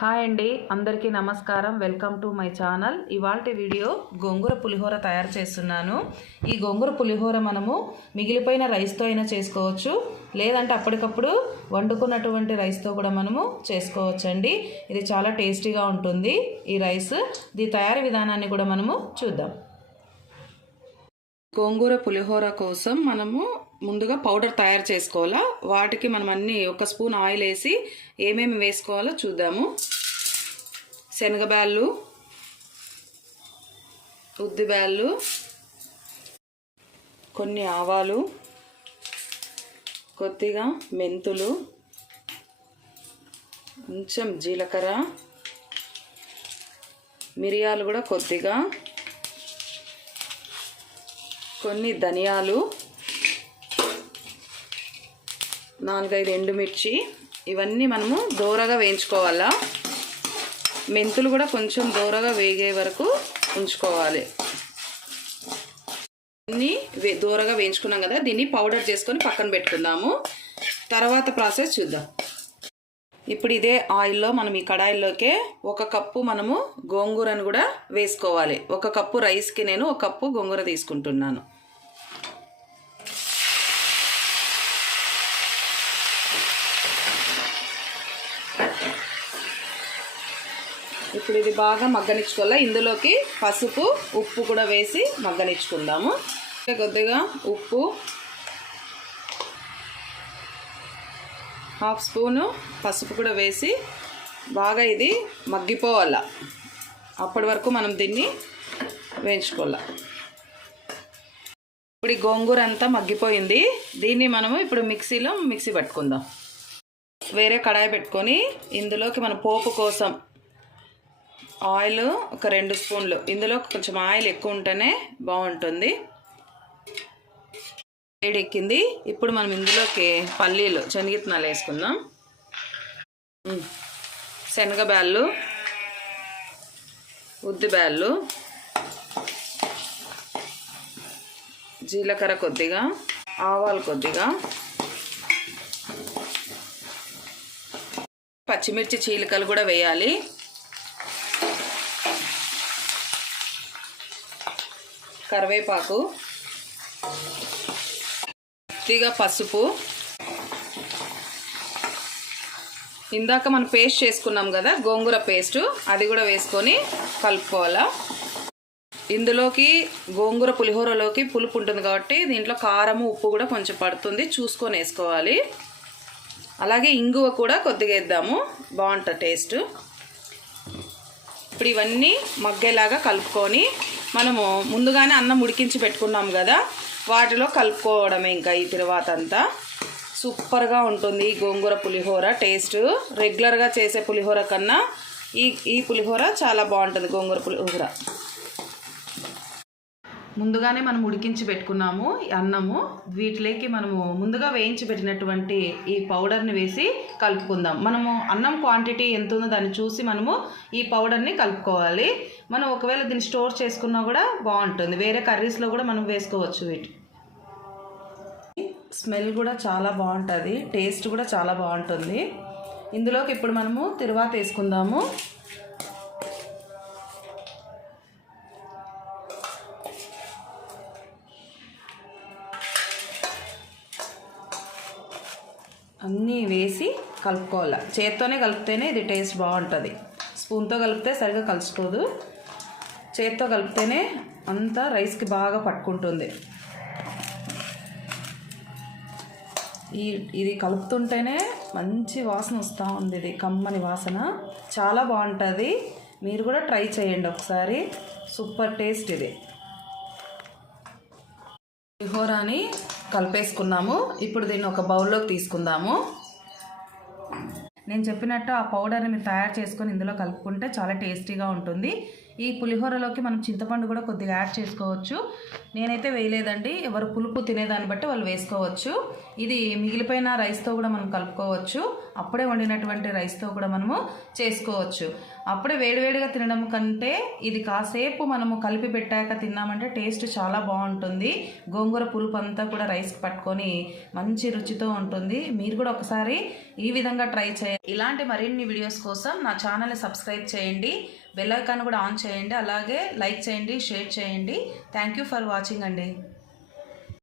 Hi అండి అందరికీ నమస్కారం. Welcome to my channel. ఇవాళ వీడియో గోంగూర పులిహోర తయారు చేస్తున్నాను. ఈ గోంగూర పులిహోర మనము మిగిలిపోయిన రైస్తో అయినా చేసుకోవచ్చు. లేదంటే అప్పటికప్పుడు వండుకున్నటువంటి రైస్తో కూడా మనము చేసుకోవచ్చండి. ఇది చాలా టేస్టీగా ఉంటుంది. ఈ రైస్ దీని తయారీ విధానాన్ని కూడా మనము చూద్దాం. గోంగూర పులిహోర కోసం మనము ముందుగా పౌడర్ తయారు చేసుకోవాలా? వాటికి మనం అన్ని ఒక స్పూన్ ఆయిల్ వేసి ఏమేమి వేసుకోవాలో చూద్దాము. శనగబ్యాళ్ళు ఉద్దిబ్యాళ్ళు కొన్ని ఆవాలు కొద్దిగా మెంతులు కొంచెం జీలకర్ర మిరియాలు కూడా కొద్దిగా కొన్ని ధనియాలు నాలుగైదు ఎండుమిర్చి. ఇవన్నీ మనము దూరగా వేయించుకోవాలా? మెంతులు కూడా కొంచెం దూరగా వేగే వరకు ఉంచుకోవాలి. దీన్ని వే- దూరగా వేయించుకున్నాం కదా దీన్ని పౌడర్ చేసుకొని పక్కన పెట్టుకుందాము. తర్వాత ప్రాసెస్ చూద్దాం. ఇప్పుడు ఇదే ఆయిల్లో మనం ఈ కడాయిల్లోకే ఒక కప్పు మనము గోంగూరను కూడా వేసుకోవాలి. ఒక కప్పు రైస్కి నేను ఒక కప్పు గోంగూర తీసుకుంటున్నాను. ఇప్పుడు ఇది బాగా మగ్గనిచ్చుకోవాలి? ఇందులోకి పసుపు ఉప్పు కూడా వేసి మగ్గనిచ్చుకుందాము. కొద్దిగా ఉప్పు హాఫ్ స్పూను పసుపు కూడా వేసి బాగా ఇది మగ్గిపోవాల. అప్పటి వరకు మనం దీన్ని వేయించుకోవాలి. ఇప్పుడు ఈ గోంగూర అంతా మగ్గిపోయింది. దీన్ని మనము ఇప్పుడు మిక్సీలో మిక్సీ పట్టుకుందాం. వేరే కడాయి పెట్టుకొని ఇందులోకి మన పోపు కోసం ఆయిల్ ఒక రెండు స్పూన్లు. ఇందులో కొంచెం ఆయిల్ ఎక్కువ ఉంటేనే బాగుంటుంది. వేడెక్కింది ఇప్పుడు మనం ఇందులోకి పల్లీలు శనగిత్తనాలు వేసుకుందాం. ఉమ్. శనగబ్యాళ్ళు ఉద్దిబ్యాళ్ళు జీలకర్ర కొద్దిగా ఆవాలు కొద్దిగా పచ్చిమిర్చి చీలికలు కూడా వేయాలి. కరివేపాకు. కొద్దిగా పసుపు. ఇందాక మనం పేస్ట్ చేసుకున్నాం కదా గోంగూర పేస్ట్ అది కూడా వేసుకొని కలుపుకోవాలా. ఇందులోకి గోంగూర పులిహోరలోకి పులుపు ఉంటుంది కాబట్టి దీంట్లో కారము ఉప్పు కూడా కొంచెం పడుతుంది. చూసుకొని వేసుకోవాలి. అలాగే ఇంగువ కూడా కొద్దిగా వేద్దాము. బాగుంటుంది టేస్ట్. ఇప్పుడు ఇవన్నీ మగ్గేలాగా కలుపుకొని మనము ముందుగానే అన్నం ఉడికించి పెట్టుకున్నాం కదా వాటిలో కలుపుకోవడమే ఇంకా ఈ తర్వాత అంతా సూపర్గా ఉంటుంది ఈ గోంగూర పులిహోర. టేస్ట్ రెగ్యులర్గా చేసే పులిహోర కన్నా ఈ ఈ పులిహోర చాలా బాగుంటుంది గోంగూర పులిహోర. ముందుగానే మనం ఉడికించి పెట్టుకున్నాము అన్నము. వీటిలోకి మనము ముందుగా వేయించి పెట్టినటువంటి ఈ పౌడర్ని వేసి కలుపుకుందాం. మనము అన్నం క్వాంటిటీ ఎంత ఉందో దాన్ని చూసి మనము ఈ పౌడర్ని కలుపుకోవాలి. మనం ఒకవేళ దీన్ని స్టోర్ చేసుకున్నా కూడా బాగుంటుంది. వేరే కర్రీస్లో కూడా మనం వేసుకోవచ్చు వీటి. స్మెల్ కూడా చాలా బాగుంటుంది. టేస్ట్ కూడా చాలా బాగుంటుంది. ఇందులోకి ఇప్పుడు మనము తిరువాత వేసుకుందాము. అన్నీ వేసి కలుపుకోవాలి. చేత్తోనే కలిపితేనే ఇది టేస్ట్ బాగుంటుంది. స్పూన్తో కలిపితే సరిగ్గా కలుసుకోదు. చేత్తో కలిపితేనే అంతా రైస్కి బాగా పట్టుకుంటుంది. ఈ ఇది కలుపుతుంటేనే మంచి వాసన వస్తూ ఉంది ఇది కమ్మని వాసన. చాలా బాగుంటుంది. మీరు కూడా ట్రై చేయండి ఒకసారి. సూపర్ టేస్ట్ ఇది. పులిహోరాని కలిపేసుకున్నాము. ఇప్పుడు దీన్ని ఒక బౌల్లోకి తీసుకుందాము. నేను చెప్పినట్టు ఆ పౌడర్ని మీరు తయారు చేసుకొని ఇందులో కలుపుకుంటే చాలా టేస్టీగా ఉంటుంది. ఈ పులిహోరలోకి మనం చింతపండు కూడా కొద్దిగా యాడ్ చేసుకోవచ్చు. నేనైతే వేయలేదండి. ఎవరు పులుపు తినేదాన్ని బట్టి వాళ్ళు వేసుకోవచ్చు. ఇది మిగిలిపోయిన రైస్తో కూడా మనం కలుపుకోవచ్చు. అప్పుడే వండినటువంటి రైస్తో కూడా మనము చేసుకోవచ్చు. అప్పుడే వేడివేడిగా తినడం కంటే ఇది కాసేపు మనము కలిపి పెట్టాక తిన్నామంటే టేస్ట్ చాలా బాగుంటుంది. గోంగూర పులుపు అంతా కూడా రైస్కి పట్టుకొని మంచి రుచితో ఉంటుంది. మీరు కూడా ఒకసారి ఈ విధంగా ట్రై చేయండి. ఇలాంటి మరిన్ని వీడియోస్ కోసం నా ఛానల్ని సబ్స్క్రైబ్ చేయండి. బెల్ ఐకాన్ కూడా ఆన్ చేయండి. అలాగే లైక్ చేయండి షేర్ చేయండి. థ్యాంక్ యూ ఫర్ వాచింగ్ అండి.